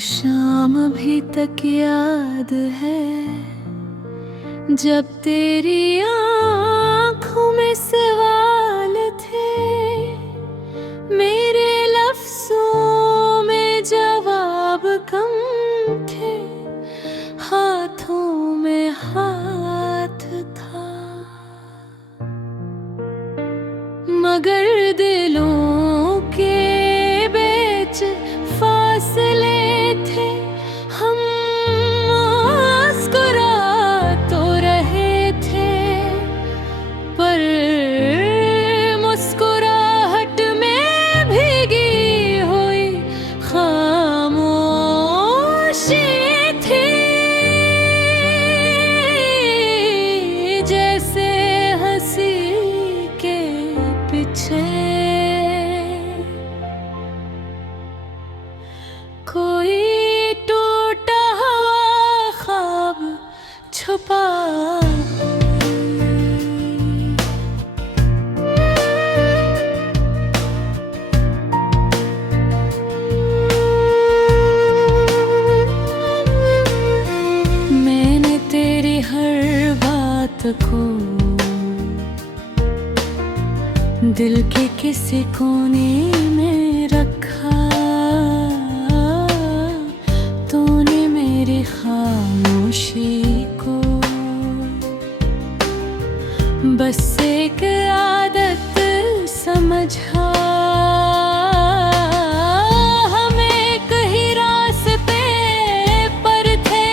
शाम अभी तक याद है जब तेरी आँखों में सवाल थे, मेरे लफ्ज़ों में जवाब कम थे, हाथों में हाथ था। मगर दिलों के बीच फासले थे, हम मुस्कुरा तो रहे थे, पर मुस्कुराहट में भीगी हुई खामोशी थी। जैसे हंसी के पीछे कोई टूटा हुआ ख्वाब छुपा। मैंने तेरी हर बात को दिल के किसी कोने में रखा, तूने मेरी खामोशी को बस एक आदत समझा। हम एक ही रास्ते पर थे,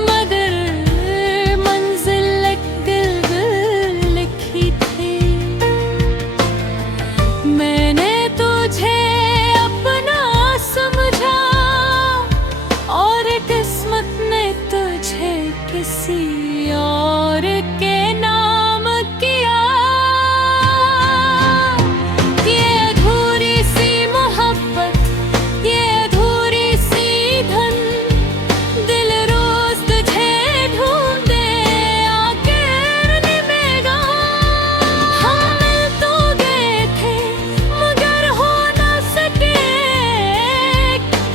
मगर मंजिल एक दिल लिखी थी। मैंने तुझे अपना समझा और किस्मत ने तुझे किसी और के नाम किया। ये अधूरी सी मोहब्बत, ये अधूरी सी धन, दिल रोज तुझे ढूंढे आखिर निभेगा। हम मिल तो गए थे मगर हो न सके,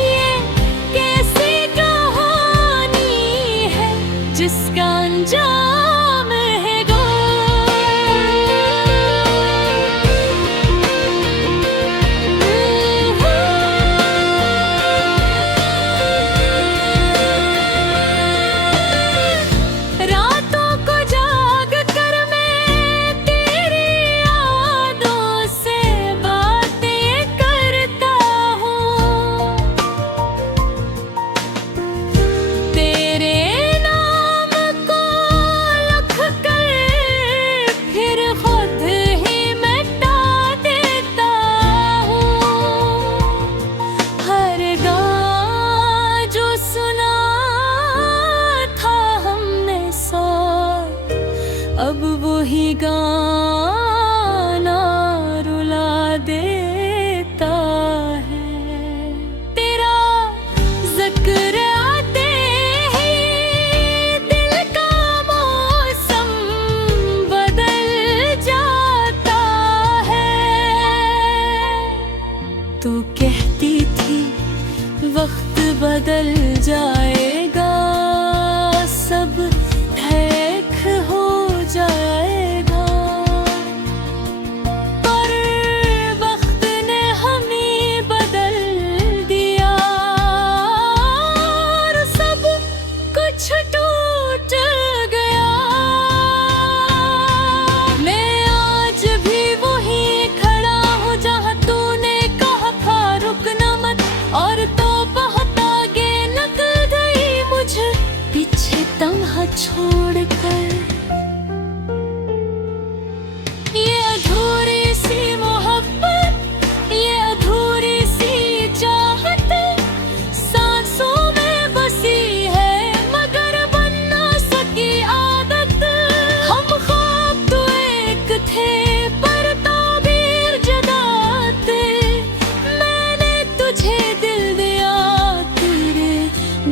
ये कैसी कहानी है जिसका अंजाम है गो। रातों को जाग कर मैं तेरी यादों से बातें करता हूँ, तेरे नाम को लिख कर फिर खुद ही मिटा देता हूँ। हर गाना जो सुना था हमने साथ, अब वही गाना रुला देता है। तेरा जिक्र आते ही दिल का मौसम बदल जाता है। तू कहती थी वक्त बदल जाएगा, सब ठीक हो जाएगा, पर वक्त ने हमें बदल दिया और सब कुछ टूट गया। मैं आज भी वहीं खड़ा हूँ जहाँ तूने कहा था रुकना मत, और तो बहुत आगे निकल गई मुझे पीछे तन्हा छोड़कर। ये अधूरी सी मोहब्बत, ये अधूरी सी चाहत, सांसों में बसी है मगर बन ना सकी आदत। हम ख्वाब तो एक थे पर ताबीर जुदा थे, मैंने तुझे दिल दिया, तेरे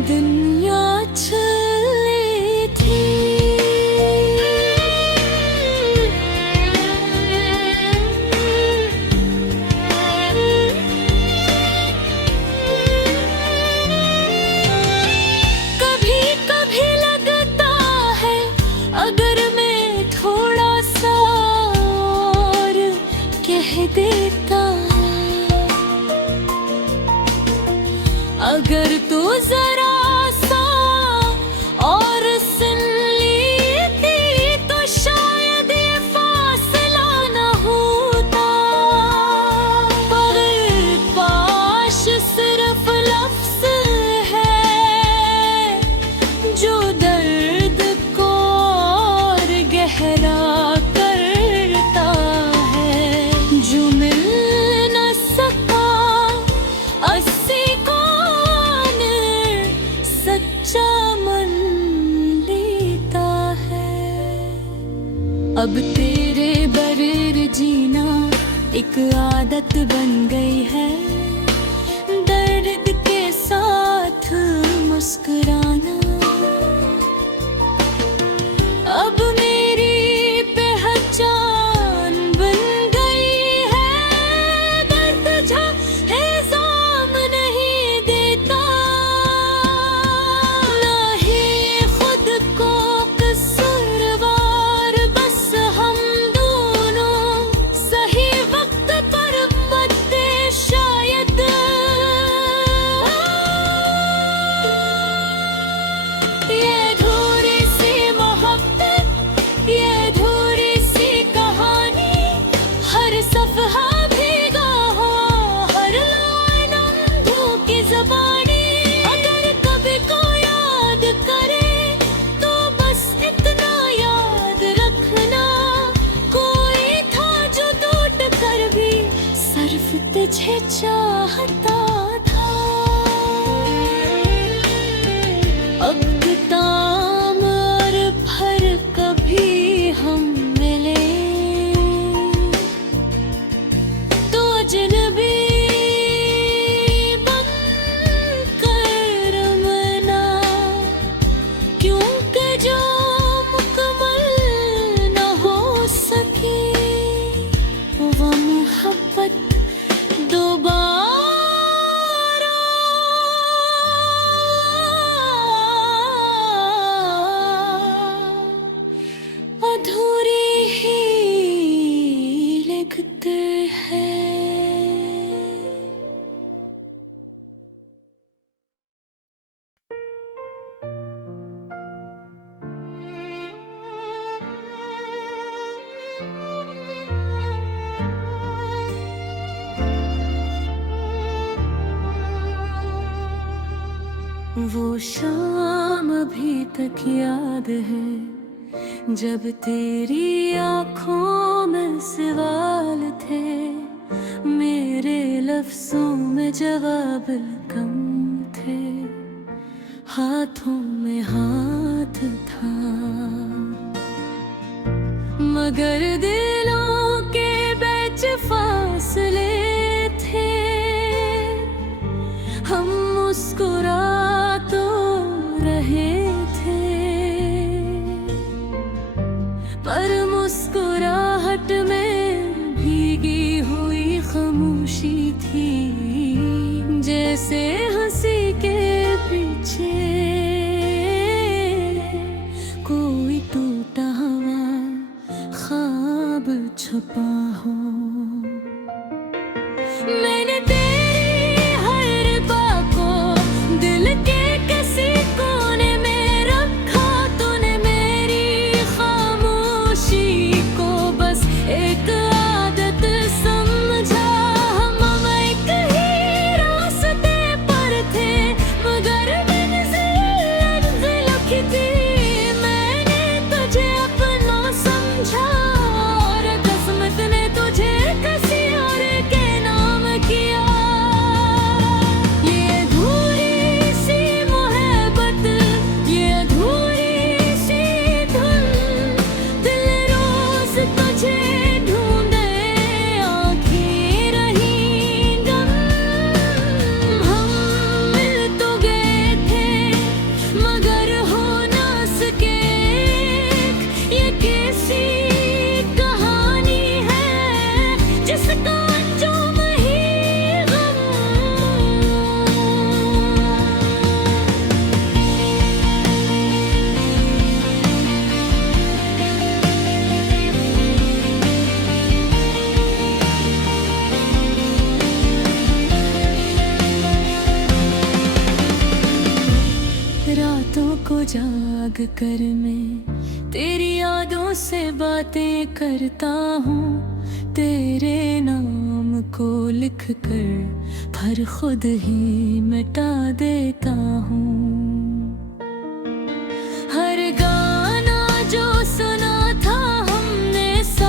दुनिया चली थी। अब तेरे बगैर जीना एक आदत बन गई है, दर्द के साथ मुस्कुराना। अब मेरी पहचान बन गई है, दर्द तुझा इल्जाम नहीं देता, ना ही खुद को कसूरवार, बस हम दोनों सही वक्त पर मरते शायद। ये अधूरी सी मोहब्बत, ये अधूरी सी कहानी, हर सफहा भीगा हुआ, हर लाइन अंधों की ज़बानी। अगर कभी कोई याद करे तो बस इतना याद रखना, कोई था जो टूट कर भी सिर्फ तुझे चाहता था। अब ताम और भर कभी हम मिले तो अजनबी बनकर मना, क्योंकि जो मुकम्मल न हो सके वो मोहब्बत दोबारा अधूरी ही लगते हैं। वो शाम अभी तक याद है, जब तेरी आँखों में सवाल थे, मेरे लफ्ज़ों में जवाब कम थे, हाथों में हाथ था, मगर दिलों के बीच फासले थे। हम मुस्कुरा तो रहे थे, पर मुस्कुराहट में भीगी हुई खामोशी थी, जैसे हंसी के पीछे कोई टूटा हुआ ख्वाब छुपा हो। मैंने तेरी हर बात को दिल के किसी कोने में रखा, तूने मेरी खामोशी को बस एक आदत समझा। हम एक ही रास्ते पर थे, मगर मंजिल लिखी थी, मैंने तुझे अपना समझा, और किस्मत ने तुझे किसी और के नाम किया। ये अधूरी सी मोहब्बत, ये अधूरी सी धुन, दिल रोज तुझे ढूंढे, आँखें रही गम। हम मिल तो गए थे, मगर हो ना सके, ये कैसी कहानी है जिसका अंजाम ही गम। रातों को जाग कर मैं तेरी यादों से बातें करता हूँ, तेरे नाम को लिख कर हर खुद ही मिटा देता हूँ। हर गाना जो सुना था हमने साथ,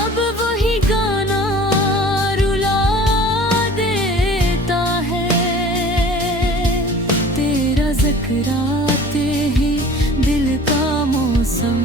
अब वही गाना रुला देता है। तेरा जिक्र आते ही दिल का मौसम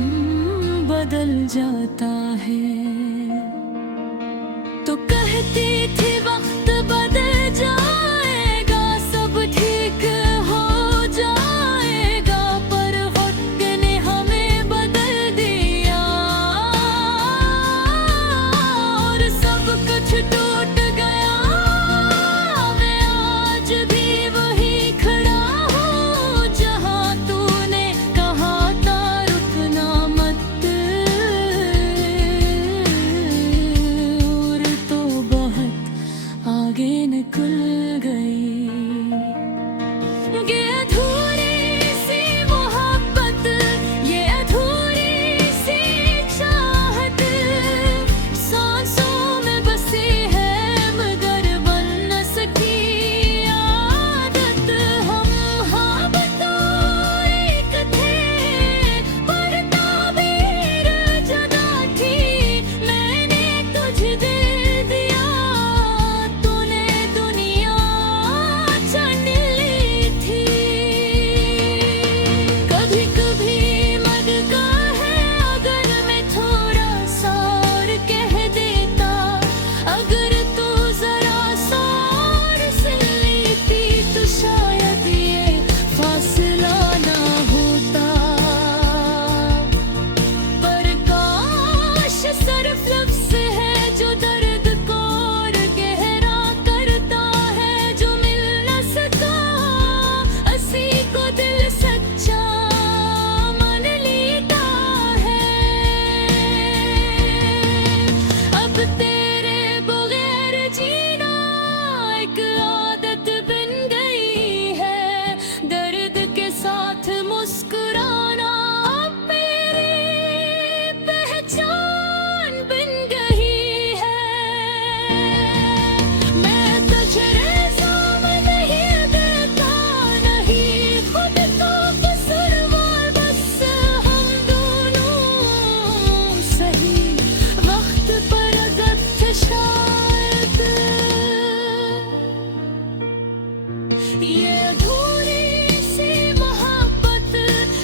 ये अधूरी सी मोहब्बत,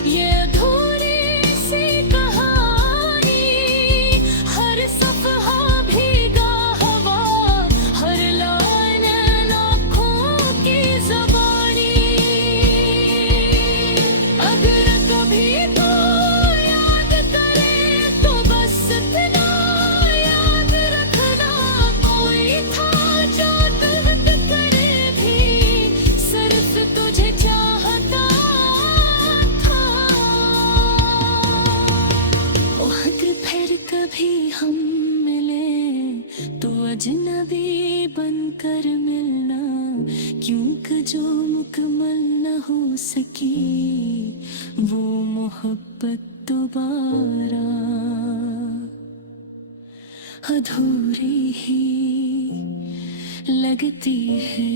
ये अधूरी सी कहानी, हर सफहा भीगा हवा, हर लाइन आँखों की ज़बानी। अगर कभी तो याद करे तो बस इतना याद रखना, कोई था जो तलक करे भी सिर्फ तुझे चाहता था। ओ अगर फिर कभी हम मिले तो अजनबी बनकर मिलना, क्योंकि जो मुकम्मल न हो सकी वो मोहब्बत दोबारा अधूरी ही लगती है।